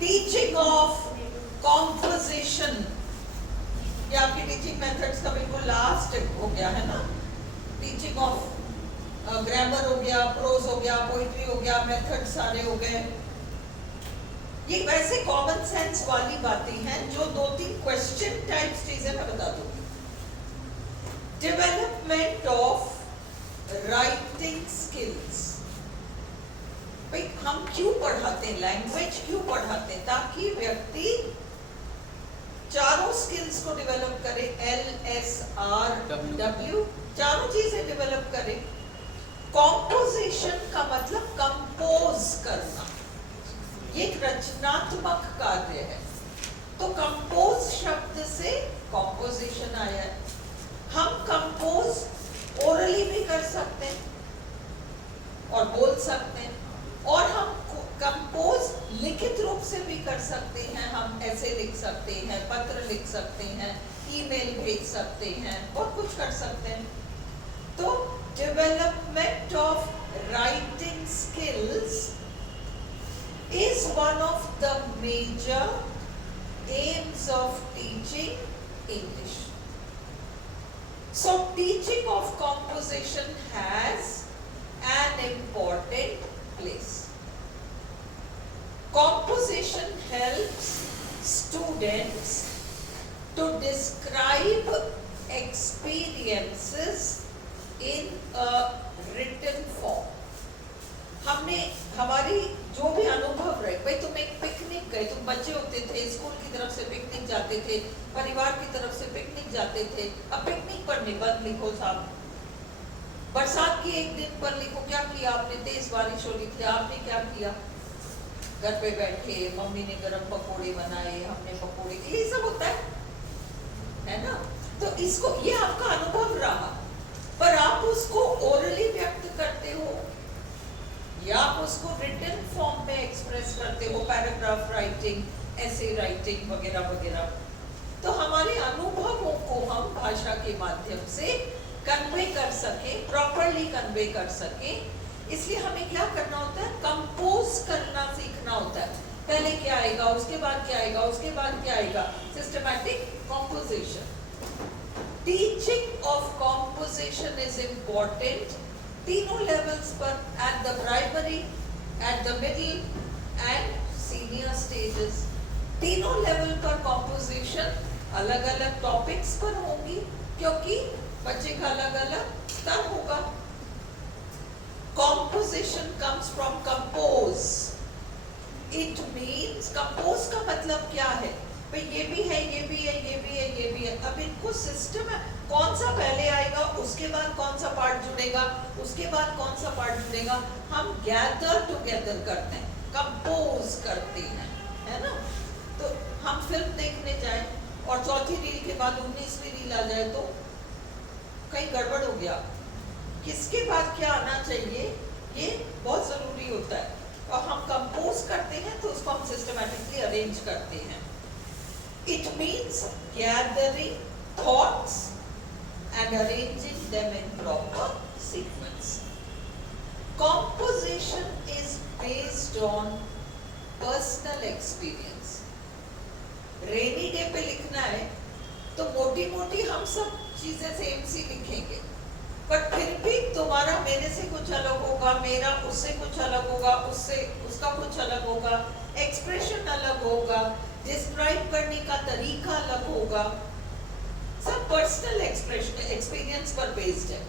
Teaching of composition, ये आपकी teaching methods का बिल्कुल लास्ट हो गया है ना। टीचिंग ऑफ ग्रामर हो गया, प्रोज हो गया, पोइट्री हो गया, मेथड सारे हो गए। ये वैसे कॉमन सेंस वाली बातें हैं जो 2-3 क्वेश्चन टाइप्स चीजें मैं बता दूंगी। डेवलपमेंट ऑफ राइटिंग स्किल्स, भाई हम क्यों पढ़ाते हैं, लैंग्वेज क्यों पढ़ाते हैं? ताकि व्यक्ति चारों स्किल्स को डेवलप करे, LSRW, चारों चीजें डेवलप करे। कॉम्पोजिशन का मतलब कंपोज करना, ये एक रचनात्मक कार्य है। तो कंपोज शब्द से कॉम्पोजिशन आया है। हम कंपोज ओरली भी कर सकते हैं और बोल सकते हैं, और हम कंपोज लिखित रूप से भी कर सकते हैं। हम ऐसे लिख सकते हैं, पत्र लिख सकते हैं, ईमेल भेज सकते हैं, बहुत कुछ कर सकते हैं। तो development of writing skills is one of the major aims of teaching English. So teaching of composition has an important place. Composition helps students to describe experiences in a written form. हमने हमारी जो भी अनुभव रहे, भाई तुम एक picnic गए, तुम बच्चे होते थे, स्कूल की तरफ से पिकनिक जाते थे, परिवार की तरफ से पिकनिक जाते थे। अब पिकनिक पर निबंध लिखो साहब, बरसात की एक दिन पर लिखो, क्या किया आपने, तेज बारिश हो रही थी, आपने क्या किया, घर पे बैठे, मम्मी ने गरम पकोड़े बनाए, हमने पकोड़े, ये सब होता है ना। तो इसको, ये आपका अनुभव रहा, पर आप उसको ओरली व्यक्त करते हो या आप उसको रिटन फॉर्म में एक्सप्रेस करते हो, पैराग्राफ राइटिंग, ऐसे राइटिंग वगैरह वगैरह। तो हमारे अनुभवों को हम भाषा के माध्यम से कन्वे कर सके, प्रॉपरली कन्वे कर सके, इसलिए हमें क्या करना होता है, कंपोज करना सीखना होता है। पहले क्या आएगा, उसके बाद क्या आएगा, उसके बाद क्या आएगा, systematic composition. Teaching of composition is important तीनों लेवल्स पर, at the primary, at the middle and senior stages. तीनों लेवल पर कॉम्पोजिशन अलग अलग टॉपिक्स पर होंगी, क्योंकि बच्चे का अलग अलग स्तर होगा। Composition comes from compose, it means, compose का मतलब क्या है, भाई ये भी है, ये भी है, ये भी है, ये भी है। अब इनको सिस्टम है, कौन सा पहले आएगा, उसके बाद कौन सा पार्ट जुड़ेगा, उसके बाद कौन सा पार्ट जुड़ेगा, हम गैदर टुगेदर करते हैं, कंपोज करते हैं, है ना। तो हम फिल्म देखने जाए और चौथी रील के बाद 19वीं रील आ जाए तो कहीं गड़बड़ हो गया, किसके बाद क्या आना चाहिए, ये बहुत जरूरी होता है। और हम कंपोज करते हैं तो उसको हम सिस्टमैटिकली अरेंज करते हैं। It means gathering thoughts and arranging them in proper sequence. Composition is based on personal experience. Rainy day पे लिखना है तो मोटी मोटी हम सब चीजें सेम सी लिखेंगे, बट फिर भी तुम्हारा मेरे से कुछ अलग होगा, मेरा उससे कुछ अलग होगा, उससे उसका कुछ अलग होगा, एक्सप्रेशन अलग होगा, डिस्क्राइब करने का तरीका अलग होगा, सब पर्सनल एक्सप्रेशन एक्सपीरियंस पर बेस्ड है।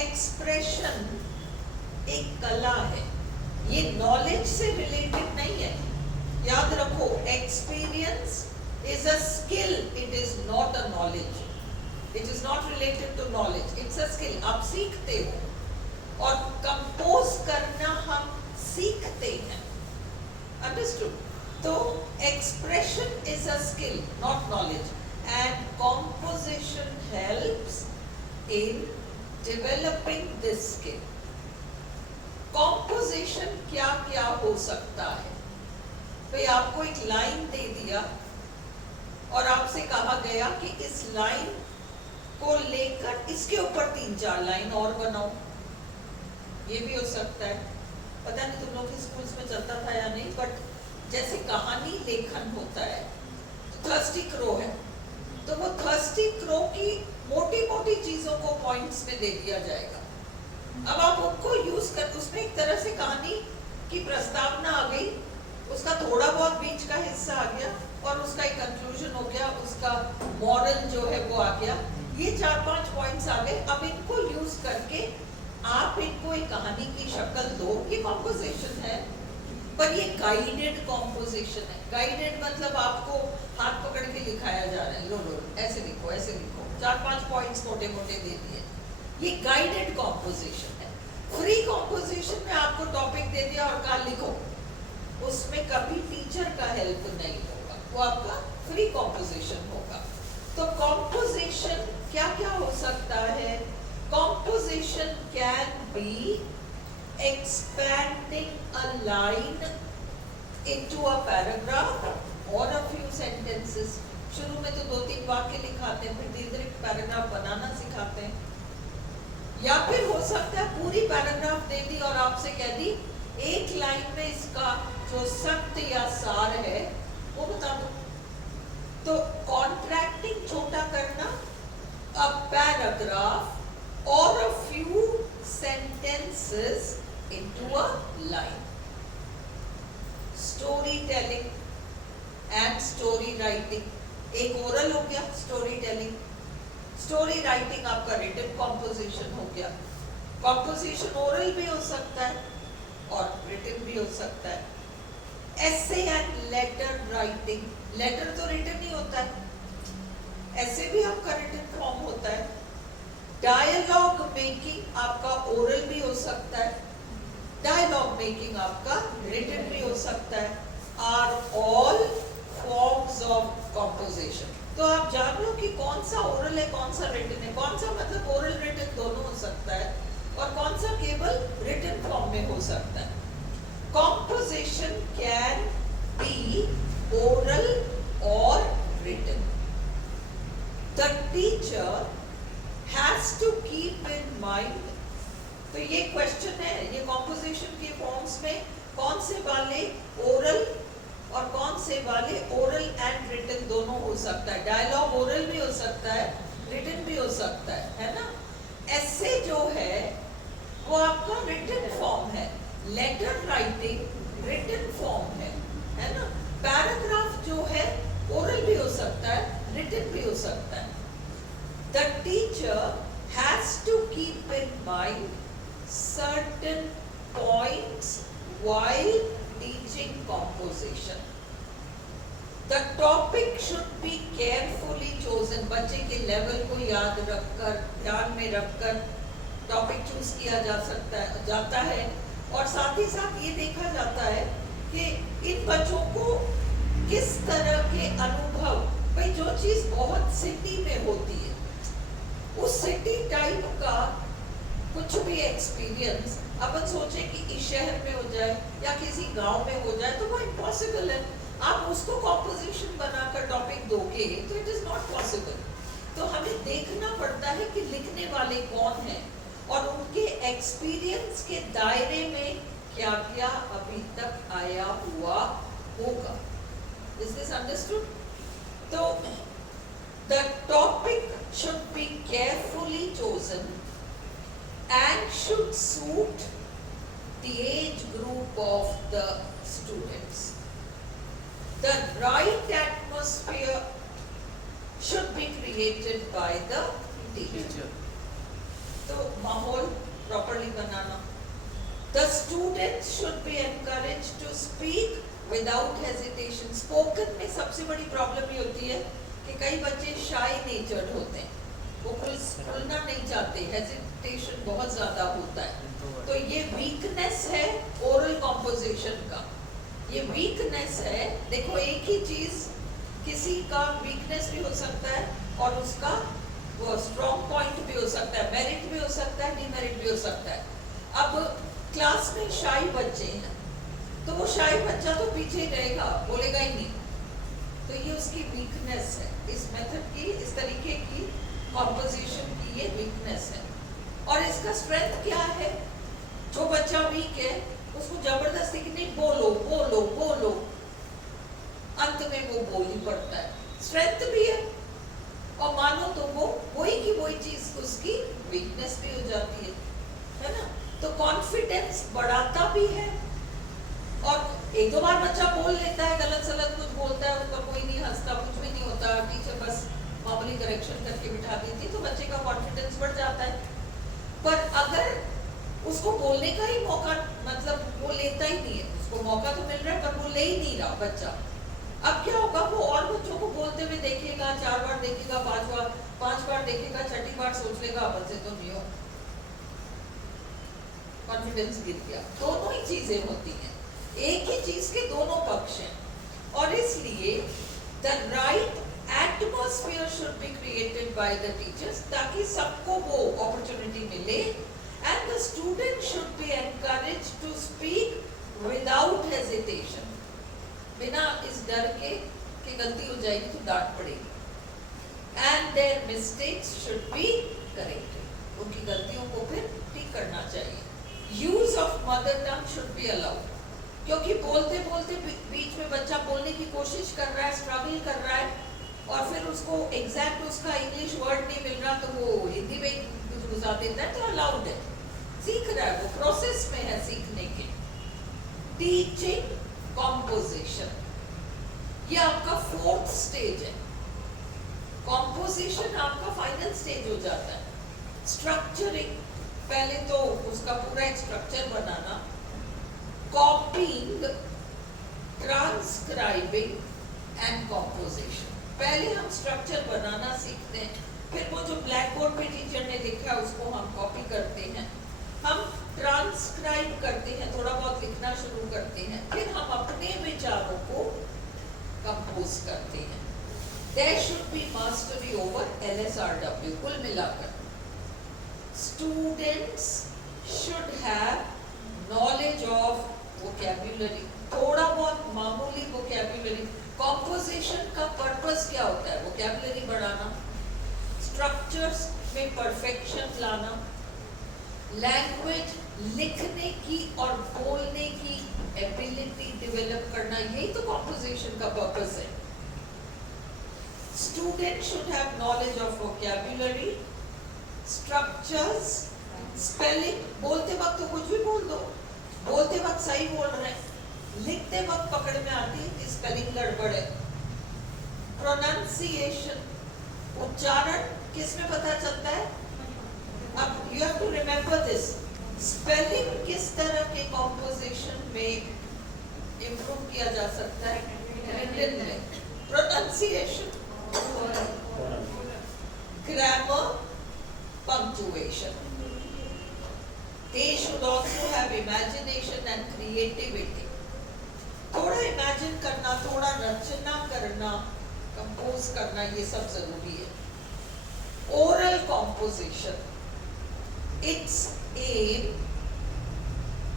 एक्सप्रेशन एक कला है, ये नॉलेज से रिलेटेड नहीं है, याद रखो। Experience is a skill, it is not a knowledge, it is not related to knowledge, it's a skill, आप सीखते हो। और कंपोज करना हम सीखते हैं, अंडरस्टूड। तो expression is a skill, not knowledge, and composition helps in developing this skill. Composition क्या क्या हो सकता है, भाई आपको एक लाइन दे दिया और आपसे कहा गया कि इस लाइन को लेकर इसके ऊपर 3-4 लाइन और बनाओ, ये भी हो सकता है। पता नहीं तुम लोग के स्कूल्स में चलता था या नहीं, बट जैसे कहानी होता है, थर्स्टी क्रो है, तो वो थर्स्टी क्रो की मोटी मोटी चीजों को पॉइंट्स में दे दिया जाएगा। अब आप उनको यूज कर, उसमें एक तरह से कहानी की प्रस्तावना आ गई, उसका थोड़ा बहुत बीच का हिस्सा आ गया और उसका एक कंक्लूजन हो गया, उसका मॉरल जो है वो आ गया। ये 4-5 पॉइंट्स आ गए। अब इनको यूज करके आप इनको एक कहानी की शक्ल दो। ये कॉम्पोजिशन है, पर ये गाइडेड कॉम्पोजिशन है। गाइडेड मतलब आपको हाथ पकड़ के लिखाया जा रहा है, लो लो ऐसे लिखो, ऐसे लिखो, 4-5 पॉइंट्स मोटे मोटे दे दिए। ये गाइडेड कॉम्पोजिशन है। फ्री कॉम्पोजिशन में आपको टॉपिक दे दिया और कहा लिखो, उसमें कभी टीचर का हेल्प नहीं होगा, वो आपका फ्री कॉम्पोजिशन होगा। तो कॉम्पोजिशन क्या क्या हो सकता है? Composition can B expanding a line into a paragraph और अ फ्यू सेंटेंसेस। शुरू में तो 2-3 वाक्य लिखाते हैं, फिर धीरे धीरे पैराग्राफ बनाना सिखाते हैं। या फिर हो सकता है पूरी पैराग्राफ दे दी और आपसे कह दी एक लाइन में इसका जो सत्य या सार है वो बता दो। तो कॉन्ट्रैक्टिंग छोटा करना, अ पैराग्राफ और a few sentences into a line. Story telling and story writing, एक ओरल हो गया, स्टोरी टेलिंग। स्टोरी राइटिंग आपका रिटन कॉम्पोजिशन हो गया। कॉम्पोजिशन ओरल भी हो सकता है और रिटन भी हो सकता है। एसे एंड लेटर राइटिंग, लेटर तो रिटन ही होता है, ऐसे भी आपका रिटन फॉर्म होता है। डायलॉग मेकिंग आपका ओरल भी हो सकता है, डायलॉग मेकिंग आपका रिटन भी हो सकता है। Are all forms of composition. तो आप जान लो कि कौन सा ओरल है, कौन सा रिटन है। कौन सा मतलब ओरल रिटन दोनों हो सकता है और कौन सा केवल रिटन फॉर्म में हो सकता है। कॉम्पोजिशन कैन बी ओरल और written. The teacher has to keep in mind. तो ये क्वेश्चन है, ये कॉम्पोजिशन के फॉर्म्स में कौन से वाले ओरल और कौन से वाले ओरल एंड रिटन दोनों हो सकता है। डायलॉग ओरल भी हो सकता है, रिटन भी हो सकता है ना। ऐसे जो है वो आपका रिटन फॉर्म है, लेटर राइटिंग रिटन फॉर्म है ना। पैराग्राफ जो है ओरल भी हो सकता है, रिटन भी हो सकता है। The teacher has to keep in mind certain points while teaching composition. The topic should be carefully chosen. बच्चे के लेवल को याद रखकर, ध्यान में रखकर टॉपिक चूज किया जाता है और साथ ही साथ ये देखा जाता है कि इन बच्चों को किस तरह के अनुभव, भाई जो चीज बहुत सिटी में होती है उस सिटी टाइप का कुछ भी एक्सपीरियंस अपन सोचे कि इस शहर में हो जाए या किसी गांव में हो जाए तो वो इम्पॉसिबल है। आप उसको कॉम्पोजिशन बनाकर टॉपिक दोगे तो इट इज नॉट पॉसिबल। तो हमें देखना पड़ता है कि लिखने वाले कौन हैं और उनके एक्सपीरियंस के दायरे में क्या क्या अभी तक आया हुआ होगा। Is this understood? तो the topic should be carefully chosen and should suit the age group of the students. The right atmosphere should be created by the teacher. तो माहौल properly banana. The students should be encouraged to speak without hesitation. Spoken में सबसे बड़ी problem ये होती है कि कई बच्चे shy natured होते हैं, वो खुलना नहीं चाहते, हेजिटेशन बहुत ज्यादा होता है। तो ये वीकनेस है ओरल कॉम्पोजिशन का, ये वीकनेस है। देखो एक ही चीज किसी का वीकनेस भी हो सकता है और उसका वो स्ट्रॉन्ग पॉइंट भी हो सकता है, मेरिट भी हो सकता है, डिमेरिट भी हो सकता है। अब क्लास में शाई बच्चे हैं तो वो शाई बच्चा तो पीछे ही रहेगा, बोलेगा ही नहीं, तो ये उसकी वीकनेस है। इस मेथड की, इस तरीके की कॉम्पोजिशन की ये वीकनेस है। और इसका स्ट्रेंथ क्या है? जो बच्चा वीक है उसको जबरदस्ती कि नहीं बोलो बोलो बोलो, अंत में एक दो बार बच्चा बोल लेता है, गलत सलत कुछ बोलता है, उस पर कोई नहीं हंसता, कुछ भी नहीं होता, टीचर बस मामूली करेक्शन करके बिठा देती है, तो बच्चे का कॉन्फिडेंस बढ़ जाता है। पर अगर उसको बोलने का ही मौका, मतलब वो लेता ही नहीं है, उसको मौका तो मिल रहा है पर वो ले ही नहीं रहा बच्चा, अब क्या होगा? वो और बच्चों को बोलते हुए देखेगा, 4 बार देखेगा, 5 बार देखेगा, छठी बार सोच लेगा अब से तो नहीं हो, कॉन्फिडेंस गिर गया। दोनों ही चीजें होती हैं, एक ही चीज के दोनों पक्ष हैं, और इसलिए the right atmosphere should be created by the teachers, ताकि सबको वो अपॉर्चुनिटी मिले, and the student should be encouraged to speak without hesitation, बिना इस डर के कि गलती हो जाएगी तो डांट पड़ेगी, and their mistakes should be corrected, उनकी गलतियों को फिर ठीक करना चाहिए। Use of mother tongue should be allowed, क्योंकि बोलते बोलते बीच में बच्चा बोलने की कोशिश कर रहा है, स्ट्रगल कर रहा है, और फिर उसको एग्जैक्ट उसका इंग्लिश वर्ड नहीं मिल रहा तो वो हिंदी में कुछ घुसा देता है, तो अलाउड है, सीख रहा है, वो प्रोसेस में है सीखने के। टीचिंग कॉम्पोजिशन, ये आपका 4th स्टेज है, कॉम्पोजिशन आपका फाइनल स्टेज हो जाता है। स्ट्रक्चरिंग, पहले तो उसका पूरा एक स्ट्रक्चर बनाना, कॉपिंग, ट्रांसक्राइबिंग एंड कॉम्पोजिशन, पहले हम स्ट्रक्चर बनाना सीखते हैं, फिर वो जो ब्लैक बोर्ड पे टीचर ने लिखा उसको हम कॉपी करते हैं, हम ट्रांसक्राइब करते हैं, थोड़ा बहुत लिखना शुरू करते हैं, फिर हम अपने विचारों को कंपोज करते हैं। There should be mastery over LSRW, कुल मिलाकर students should have knowledge of vocabulary, थोड़ा बहुत मामूली vocabulary। composition का पर्पस क्या होता है? vocabulary बढ़ाना, structures में perfection लाना, लैंग्वेज लिखने की और बोलने की एबिलिटी डेवलप करना, यही तो कॉम्पोजिशन का पर्पस है। Student should have knowledge of vocabulary, structures, spelling, बोलते वक्त तो कुछ भी बोल दो, बोलते वक्त सही बोल रहे हैं, लिखते वक्त पकड़ में आती है कि स्पेलिंग गड़बड़ है। प्रोनाउंसिएशन, उच्चारण किस में पता चलता है? अब you have to remember this, spelling किस तरह के कॉम्पोजिशन में इम्प्रूव किया जा सकता है? रिटन में। Pronunciation, grammar, punctuation. They should also have imagination and creativity. थोड़ा इमेजिन करना, थोड़ा रचना करना, कंपोज करना, ये सब जरूरी है। Oral composition, its aim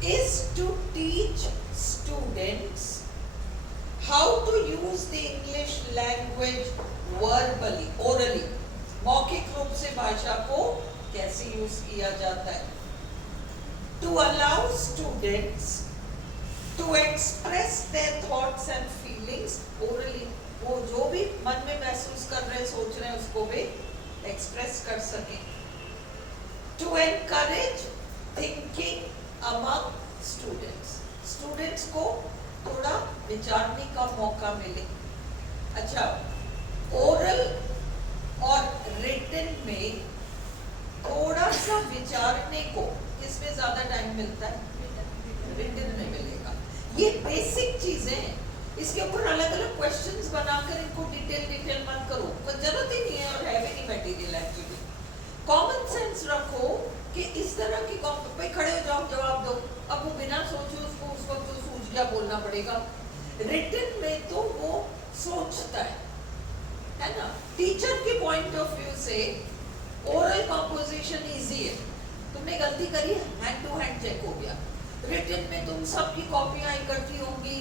is to teach students how to use the English language verbally, orally, मौखिक रूप से भाषा को कैसे यूज किया जाता है। To allow students to express their thoughts and feelings orally, वो जो भी मन में महसूस कर रहे हैं, सोच रहे हैं, उसको भी एक्सप्रेस कर सकें। To encourage thinking among students, students को थोड़ा विचारने का मौका मिले। अच्छा, ओरल और रिटन में थोड़ा सा विचारने को किसमें ज्यादा टाइम मिलता है? रिटन में मिलेगा। ये बेसिक चीजें हैं, इसके ऊपर अलग अलग क्वेश्चंस बनाकर इनको डिटेल मत करो, कोई जरूरत ही नहीं है और है भी नहीं मटेरियल एक्चुअली। कॉमन सेंस रखो कि इस तरह की पे खड़े हो जाओ, जवाब दो, अब वो बिना सोचे उसको उस वक्त जो सूझ गया बोलना पड़ेगा। रिटन में तो वो सोचता है ना। टीचर के पॉइंट ऑफ व्यू से ओरल कॉम्पोजिशन इजी है, तुमने गलती करी, हैंड टू हैंड चेक हो गया। रिटन में तुम सबकी कॉपियां इकट्ठी होंगी,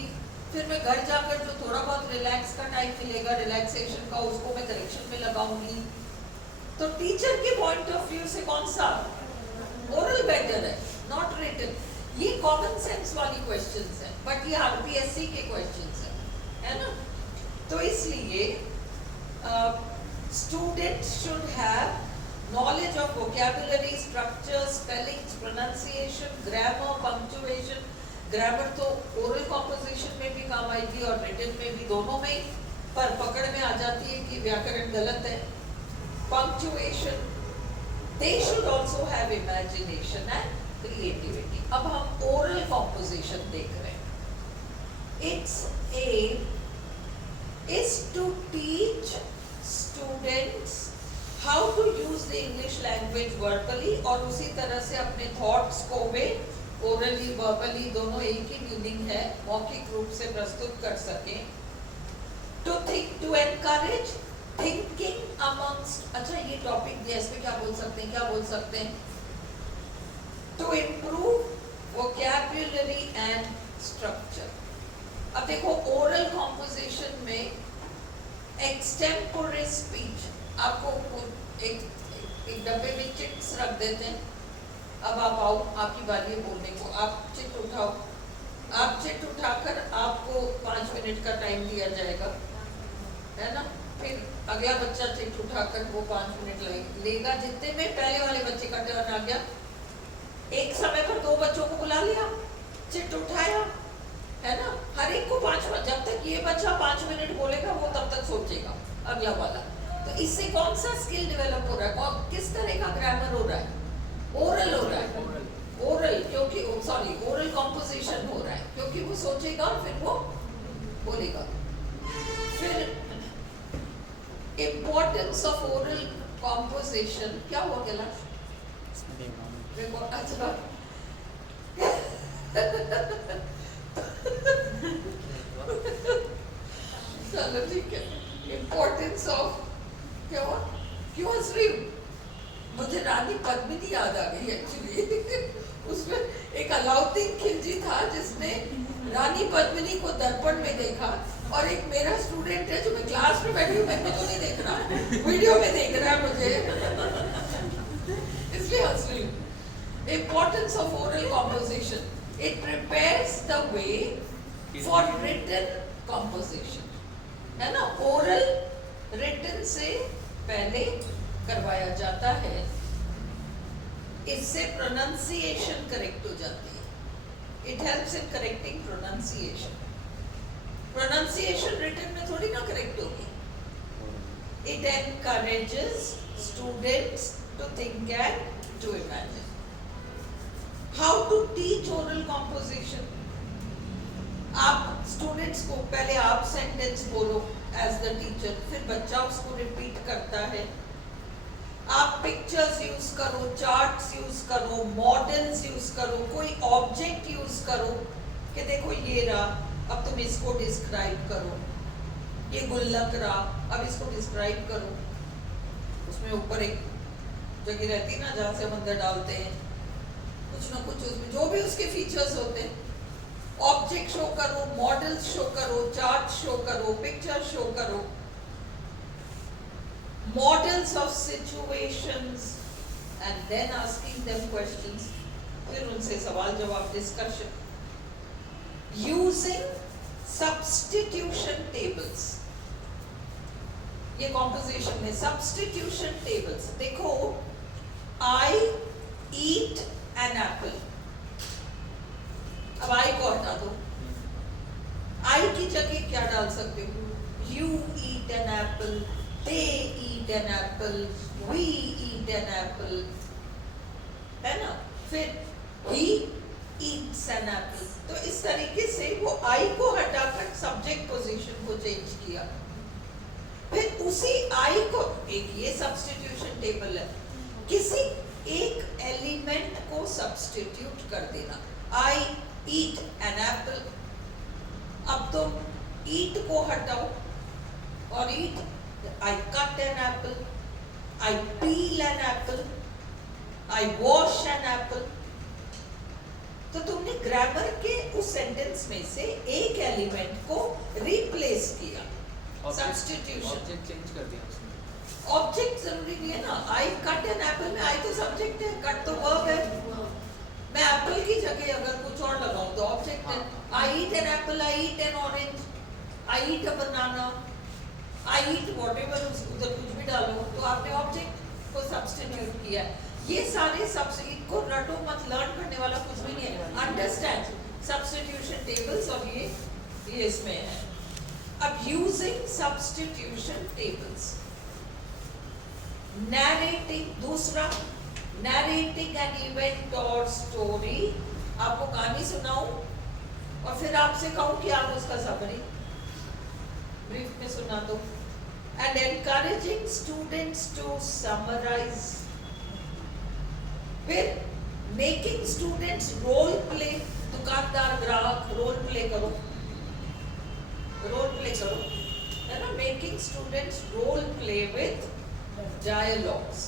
फिर मैं घर जाकर जो थोड़ा बहुत रिलैक्स का टाइम मिलेगा, रिलैक्सेशन का, उसको मैं करेक्शन में लगाऊंगी। तो टीचर के पॉइंट ऑफ व्यू से कौन सा? ओरल बेटर है, नॉट रिटन। ये कॉमन सेंस वाली क्वेश्चंस हैं, बट ये आरपीएससी के क्वेश्चंस हैं, है ना। तो इसलिए students should have knowledge of vocabulary, structure, spellings, pronunciation, grammar, punctuation, grammar तो ओरल कॉम्पोजिशन में भी काम आएगी और रिटन में भी, दोनों में, पर पकड़ में आ जाती है कि व्याकरण गलत है। Punctuation, they should also have imagination and creativity. अब हम oral composition देख रहे हैं। Its aim is to teach students how to use the English language verbally, और उसी तरह से अपने thoughts को वे orally verbally दोनों एक ही मीनिंग है, मौखिक रूप से प्रस्तुत कर सकें। To think, to encourage thinking amongst, अच्छा ये टॉपिक दिया, इसमें क्या बोल सकते हैं, क्या बोल सकते हैं? To improve vocabulary and structure. अब देखो oral composition में extempore speech, आपको एक डब्बे में चिट्स रख देते हैं। अब आप आओ, आपकी बारी है बोलने को, आप चिट उठाओ। आप चिट उठाकर आपको 5 मिनट का टाइम दिया जाएगा, है ना? फिर अगला बच्चा चिट उठाकर वो 5 मिनट लेगा। जितने में पहले वाले बच्चे का टर्न आ गया, एक समय पर 2 बच्चों को बुला लिया, चिट उठाया, है ना? हर एक को 5, जब तक ये बच्चा 5 मिनट बोलेगा वो तब तक सोचेगा अगला वाला। तो इससे कौन सा स्किल डेवलप हो रहा है, और किस तरह का ग्रामर हो रहा है? ओरल हो रहा है, ओरल, क्योंकि सॉरी ओरल कॉम्पोजिशन हो रहा है, क्योंकि वो सोचेगा और फिर वो बोलेगा। फिर Importance of oral composition, क्या हुआ कैलाश? अच्छा चलो ठीक है। Importance of, क्या हुआ? क्यों हंस रही हूँ? मुझे रानी पद्मिनी याद आ गई एक्चुअली। उसमें एक अलाउद्दीन खिलजी था जिसने रानी पद्मिनी को दर्पण में देखा, और एक मेरा स्टूडेंट है जो मैं क्लास में बैठी हूँ, मैं तो नहीं देख रहा, वीडियो में देख रहा है मुझे, इसलिए हंस रही हूँ। Importance of oral composition, it prepares the way for written composition, है ना? oral written से पहले करवाया जाता है, इससे pronunciation correct हो जाती है। It helps in correcting pronunciation. Pronunciation written में थोड़ी ना correct होगी। It encourages students to think and to imagine. How to teach oral composition? आप students को पहले आप sentence बोलो as the teacher, फिर बच्चा उसको repeat करता है। आप पिक्चर्स यूज करो, चार्ट्स यूज करो, मॉडल्स यूज करो, कोई ऑब्जेक्ट यूज करो कि देखो ये रहा, अब तुम इसको डिस्क्राइब करो, ये गुल्लक रहा, अब इसको डिस्क्राइब करो। उसमें ऊपर एक जगह रहती है ना जहाँ से हम अंदर डालते हैं कुछ ना कुछ, उसमें जो भी उसके फीचर्स होते हैं, ऑब्जेक्ट शो करो, मॉडल्स शो करो, चार्ट शो करो, पिक्चर शो करो, models of situations, and then asking them questions, फिर उनसे सवाल जवाब डिस्कशन। Using substitution tables, ये composition में substitution tables, देखो I eat an apple, अब I को हटा दो, I की जगह क्या डाल सकते हो? You eat an apple, they eat an apple, we eat an apple, है ना? फिर he eats an apple, तो इस तरीके से वो I को हटाकर सब्जेक्ट पोजीशन को चेंज किया। फिर उसी I को, एक ये सब्स्टिट्यूशन टेबल है, किसी एक एलिमेंट को सब्स्टिट्यूट कर देना। I eat an apple, अब तुम eat को हटाओ और eat, I cut an apple, I peel an apple, I wash an apple, तो तुमने ग्रामर के उस सेंटेंस में से एक एलिमेंट को रिप्लेस किया, सब्स्टिट्यूशन, ऑब्जेक्ट चेंज कर दिया उसमें। ऑब्जेक्ट जरूरी नहीं है ना। I cut an apple में I तो सब्जेक्ट है, cut तो वर्ब है, मैं एप्पल की जगह अगर कुछ और लगाऊं तो ऑब्जेक्ट है। I eat an apple, I eat an orange, I eat a banana, I eat whatever, उधर कुछ भी डालो तो आपने ऑब्जेक्ट को सब्स्टिट्यूट किया। ये सारे इनको रटो मत, लर्न करने वाला कुछ भी नहीं है, अंडरस्टैंड। सब्स्टिट्यूशन टेबल्स और ये इसमें है। अब यूजिंग सब्स्टिट्यूशन टेबल्स, नैरेटिंग, दूसरा नैरेटिंग एन इवेंट और स्टोरी। आपको कहानी सुनाऊं और फिर आपसे कहूं कि आप उसका समरी ब्रीफ में सुना दो। And encouraging students to summarize, फिर मेकिंग स्टूडेंट्स रोल प्ले, दुकानदार ग्राहक रोल प्ले करो, है ना, making students role play with dialogues.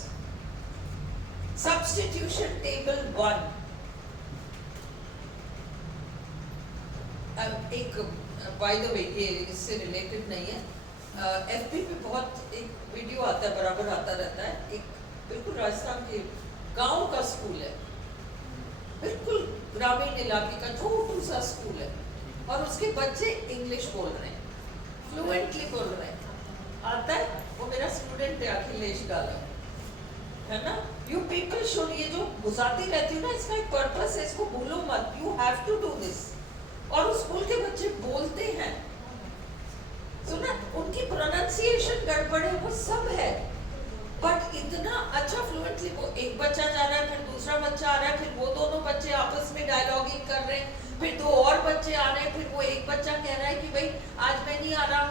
Substitution table 1, एक बाय द वे ये इससे रिलेटेड नहीं है, एफबी पे बहुत एक वीडियो आता है, बराबर आता रहता है, एक बिल्कुल राजस्थान के गांव का स्कूल है, बिल्कुल ग्रामीण इलाके का छोटू सा स्कूल है और उसके बच्चे इंग्लिश बोल रहे हैं, फ्लुएंटली बोल रहे हैं, आता है। वो मेरा स्टूडेंट है अखिलेश गाला, है ना। यू पीपल शुड, ये जो घुसाती रहती हूँ ना, इसका एक पर्पस है, इसको भूलो मत, you have to do this. और उस स्कूल के बच्चे बोलते हैं, सुना, उनकी प्रोनाउंसिएशन गड़बड़ है, वो सब है, बट इतना अच्छा फ्लुएंटली वो, एक बच्चा जा रहा है, फिर दूसरा बच्चा आ रहा है, फिर वो दोनों बच्चे आपस में डायलॉगिंग कर रहे हैं, फिर दो और बच्चे आ रहे हैं, फिर वो एक बच्चा कह रहा है कि भाई आज मैं नहीं आ रहा,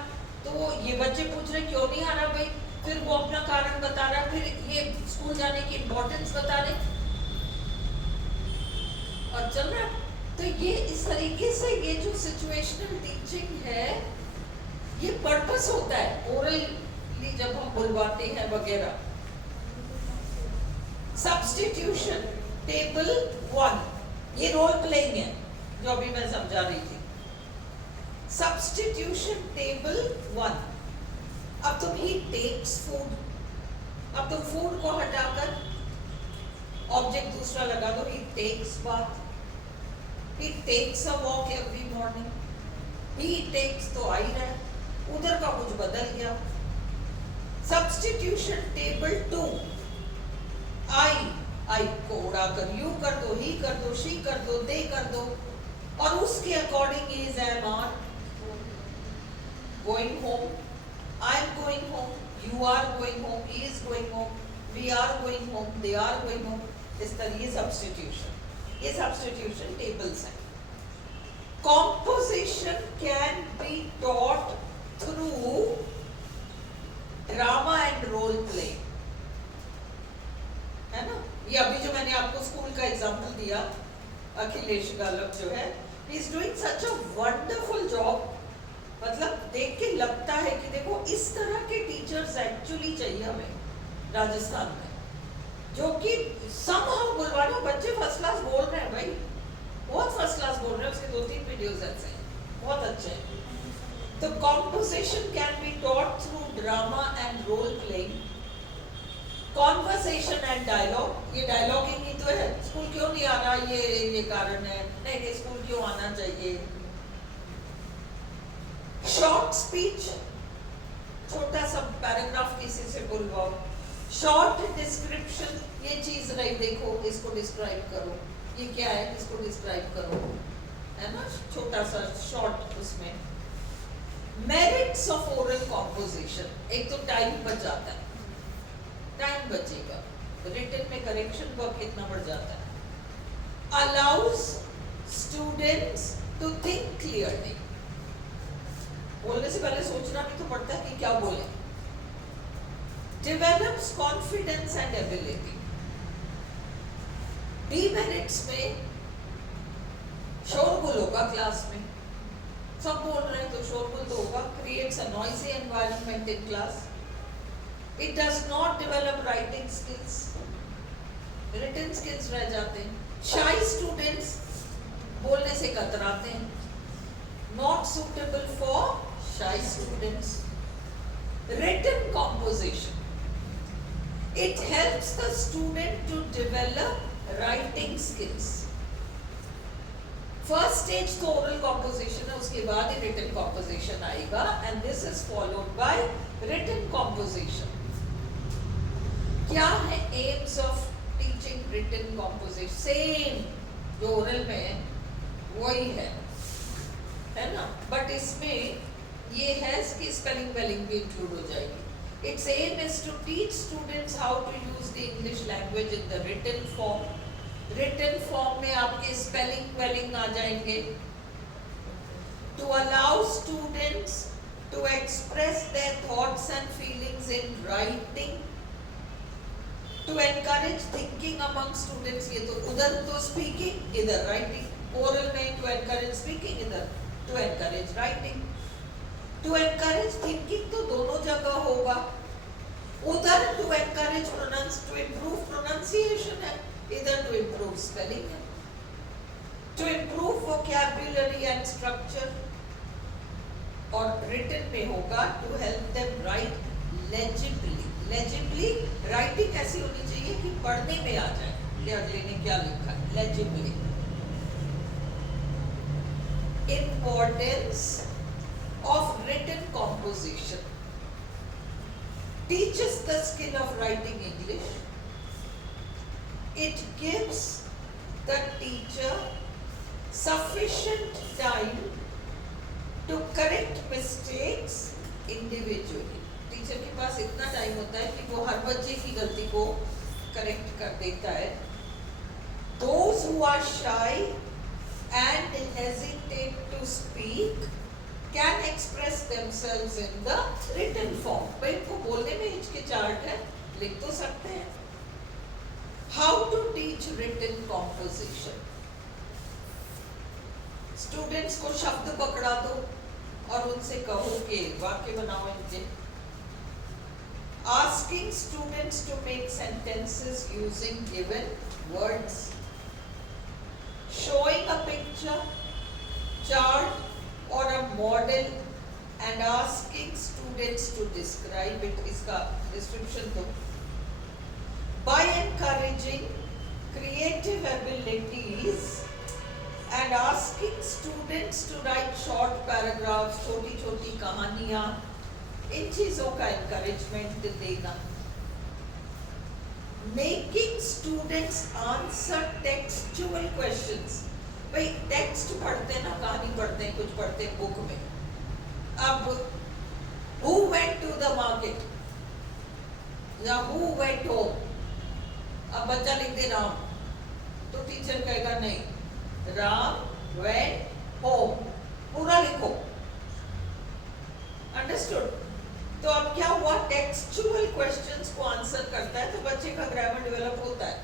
तो ये बच्चे पूछ रहे क्यों नहीं आ रहा भाई, फिर वो अपना कारण बता रहा, फिर ये स्कूल जाने की इम्पोर्टेंस बता रहे और चल रहा। तो ये इस तरीके से ये जो सिचुएशनल टीचिंग है, ये पर्पस होता है ओरली जब हम बुलवाते हैं वगैरह। सब्स्टिट्यूशन टेबल 1, ये रोल प्लेइंग है जो अभी मैं समझा रही थी। सब्स्टिट्यूशन टेबल 1, अब तुम ही टेक्स फूड, अब तुम फूड को हटाकर ऑब्जेक्ट दूसरा लगा दो, he takes bath, he takes a walk every morning, he takes तो आ ही रहा है, उधर का कुछ बदल गया। सब्स्टिट्यूशन टेबल 2, आई को उड़ाकर यू कर दो, ही कर दो, शी कर दो, दे कर दो, और उसके according is am are going home, I am going home, you are going home, he is going home, we are going home, they are going home. इस तरह ये सब्स्टिट्यूशन टेबल्स हैं। Composition can be taught through drama and role play, है ना। ये अभी जो मैंने आपको स्कूल का एग्जांपल दिया, अखिलेश गालप जो है, he is doing such a wonderful job. मतलब देख के लगता है कि देखो इस तरह के टीचर्स एक्चुअली चाहिए हमें राजस्थान में, जो कि समहाउ बुलवाना, बच्चे फर्स्ट क्लास बोल रहे हैं भाई, बहुत फर्स्ट क्लास बोल रहे हैं, उसके 2-3 वीडियोस ऐसे हैं, बहुत अच्छे हैं। तो composition can be taught through drama and role playing, conversation and dialogue, ये डायलॉगिंग ही तो है, स्कूल क्यों नहीं आ रहा, ये कारण है, नहीं स्कूल क्यों आना चाहिए। शॉर्ट स्पीच, छोटा सा पैराग्राफ किसी से बुलवाओ। शॉर्ट डिस्क्रिप्शन, ये चीज रही देखो, इसको डिस्क्राइब करो, ये क्या है, इसको डिस्क्राइब करो, है ना, छोटा सा शॉर्ट उसमें। मेरिट्स ऑफ ओरल कॉम्पोजिशन, एक तो टाइम बच जाता है, टाइम बचेगा, रिटन में करेक्शन वर्क कितना बढ़ जाता है। Allows students to think clearly, बोलने से पहले सोचना भी तो पड़ता है कि क्या बोले। Develops confidence and ability, demerits में शोरगुल होगा क्लास में, सब बोल रहे हैं तो शोरगुल तो होगा, creates a noisy environment in class, it does not develop writing skills, written skills रह जाते हैं। शाई स्टूडेंट्स बोलने से कतराते हैं, not suitable for shy students. Written composition, it helps the student to develop writing skills. First stage तो oral composition है, उसके बाद ही written composition आएगा, and this is followed by written composition. क्या है aims of teaching written composition? Same जो oral में है वही है ना, बट इसमें ये है कि स्पेलिंग वेलिंग भी इंक्लूड हो जाएगी. Its aim is to teach students how to use the English language in the written form. Written form में आपके spelling वेलिंग आ जाएंगे. To allow students to express their thoughts and feelings in writing. To encourage thinking among students. ये तो उधर तो speaking, इधर writing. Oral में to encourage speaking, इधर to encourage writing. To encourage thinking तो दोनों जगह होगा. उधर to encourage to improve pronunciation है, इधर to improve spelling है. To improve vocabulary and structure. और written में होगा to help them write legibly. Legibly writing ऐसी होनी चाहिए कि पढ़ने में आ जाए कि अगले ने क्या लिखा है. Legibly. Importance of written composition. Teaches the skill of writing English. It gives the teacher sufficient time to correct mistakes individually. Teacher के पास इतना टाइम होता है कि वो हर बच्चे की गलती को करेक्ट कर देता है. Those who are shy and hesitate to speak can express themselves in the written form. भाई इनको बोलने में हिचकिचाहट है, लिख तो सकते हैं. How to teach written composition? Students को शब्द पकड़ा दो और उनसे कहो कि वाक्य बनाओ इनके. Asking students to make sentences using given words. Showing a picture, chart or a model and asking students to describe it. इसका description दो. By encouraging creative abilities and asking students to write short paragraphs, छोटी छोटी कहानियाँ, इन चीजों का encouragement देना. Making students answer textual questions. भाई text पढ़ते हैं ना, कहानी पढ़ते हैं, कुछ पढ़ते हैं बुक में. अब who went to the market या who went home, अब बच्चा लिख दे राम, तो टीचर कहेगा नहीं, राम went home, पूरा लिखो. अंडरस्टूड? तो अब क्या हुआ, टेक्सचुअल क्वेश्चंस को आंसर करता है तो बच्चे का ग्रामर डेवलप होता है.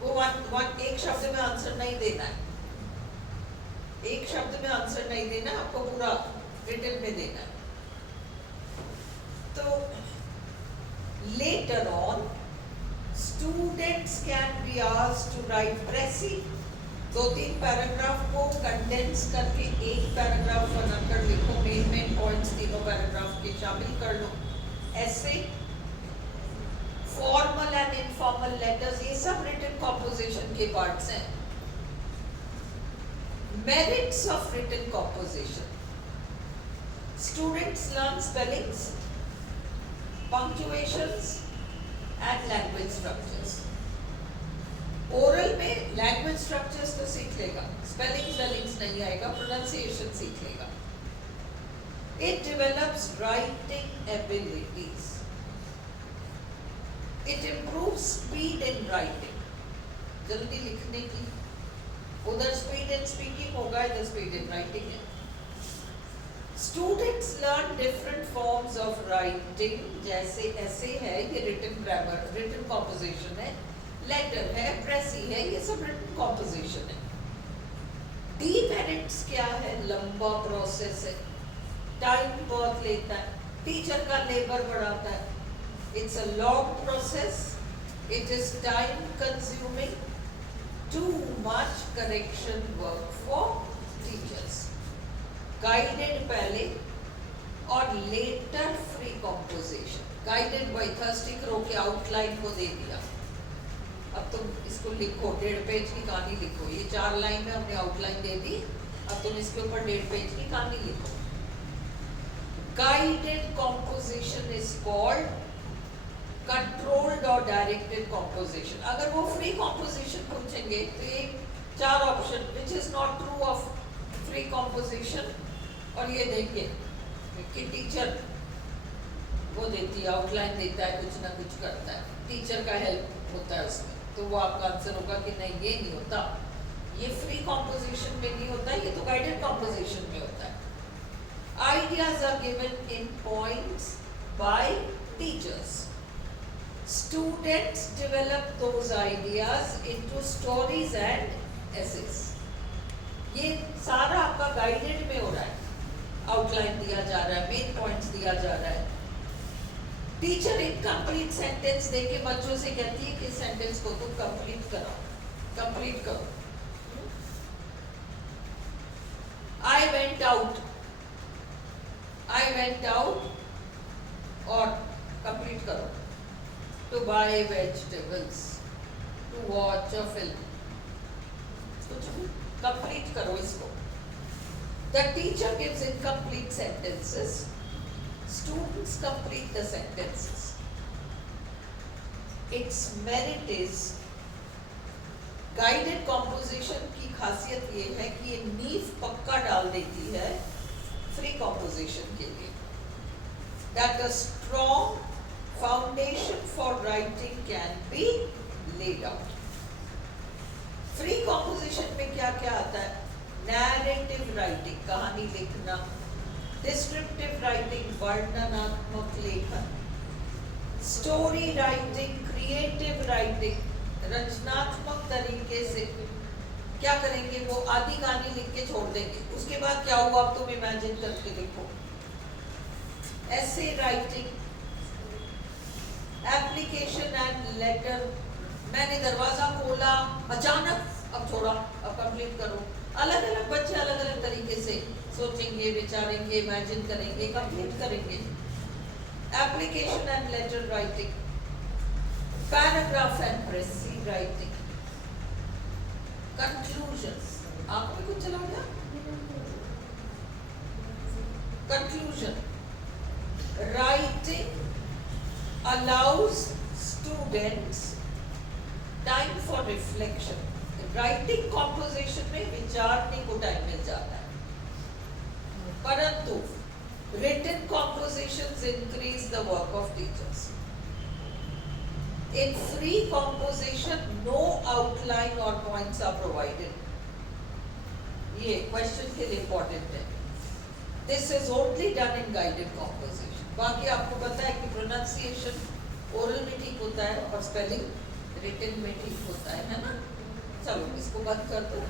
वो एक शब्द में आंसर नहीं देना है, एक शब्द में आंसर नहीं देना, आपको पूरा रिटन में देना है. तो later on students can be asked to write precis. 2-3 paragraph को कंडेंस करके एक पैराग्राफ बनाकर लिखो. मेन पॉइंट्स तीनों पैराग्राफ के शामिल कर लो. ऐसे फॉर्मल एंड इनफॉर्मल लेटर्स, ये सब रिटन कॉम्पोजिशन के पार्ट्स हैं. Merits of written composition. Students learn spellings, punctuations and language structures. Oral में language structures तो सीख लेगा, spellings नहीं आएगा, pronunciation सीख लेगा. It develops writing abilities. It improves speed in writing. जल्दी लिखने की. उधर स्पीड इन स्पीकिंग होगा, इधर स्पीड इन राइटिंग है. Students learn different forms of writing. जैसे ऐसे है, ये रिटन ग्रामर, रिटन कॉम्पोजिशन है. लेटर है, प्रेसी है, ये सब रिटन कॉम्पोजिशन है. डीमेरिट्स क्या है? लंबा प्रोसेस है, टाइम बहुत लेता है, टीचर का लेबर बढ़ाता है. It's a long process, it is time consuming, too much correction work for teachers. Guided पहले और later free composition. Guided by stick रोके outline को दे दिया. अब तुम इसको लिखो, 1.5 पेज की कहानी लिखो. ये 4 लाइन में हमने आउटलाइन दे दी, अब तुम इसके ऊपर 1.5 पेज की कहानी लिखो. Guided composition is called controlled और डायरेक्टेड कॉम्पोजिशन. अगर वो फ्री कॉम्पोजिशन पूछेंगे तो ये 4 option, which is not true of free composition, और ये देखिए कि टीचर वो देती है, आउटलाइन देता है, कुछ ना कुछ करता है, टीचर का हेल्प होता है उसमें, तो वो आपका आंसर होगा कि नहीं ये नहीं होता, ये फ्री कॉम्पोजिशन में नहीं होता, ये तो गाइडेड कॉम्पोजिशन में होता है। Ideas are given in points by teachers, students develop those ideas into stories and essays. ये सारा आपका गाइडेड में हो रहा है, आउटलाइन दिया जा रहा है, मेन पॉइंट्स दिया जा रहा है। टीचर इनकम्प्लीट सेंटेंस देके बच्चों से कहती है कि इस सेंटेंस को तुम कंप्लीट करो। I went out और कंप्लीट करो, to buy vegetables, to watch a film, कुछ भी कंप्लीट करो इसको। The teacher gives incomplete sentences, students complete the sentences. Its merit is, guided composition की खासियत ये है कि ये नींव पक्का डाल देती है फ्री कॉम्पोजिशन के लिए, that a strong foundation for writing can be laid out. Free composition में क्या क्या आता है? नैरेटिव राइटिंग, कहानी लिखना, डिस्क्रिप्टिव राइटिंग, वर्णनात्मक लेखन, स्टोरी राइटिंग, क्रिएटिव राइटिंग, रचनात्मक तरीके से क्या करेंगे, वो आधी कहानी लिख के छोड़ देंगे, उसके बाद क्या हुआ अब तुम इमेजिन करके लिखो। ऐसे राइटिंग, एप्लीकेशन एंड लेटर, मैंने दरवाजा खोला अचानक, अब छोड़ा, अब कंप्लीट करो। अलग अलग बच्चे अलग अलग तरीके से सोचेंगे, विचारेंगे, इमेजिन करेंगे, कंप्लीट करेंगे। Application and later writing, paragraph and प्रेसी writing, conclusions, आप में कुछ चला गया? Conclusion, writing allows students time for reflection. Writing composition में विचारने को टाइम मिल जाता है, परंतु written compositions increase the work of teachers. In free composition, no outline or points are provided. ये क्वेश्चन के लिए इम्पोर्टेंट है। This is only done in guided composition. बाकी आपको पता है कि प्रोनाउंसिएशन ओरल में ठीक होता है और स्पेलिंग रिटन में ठीक होता है ना? चलो इसको बंद कर दो।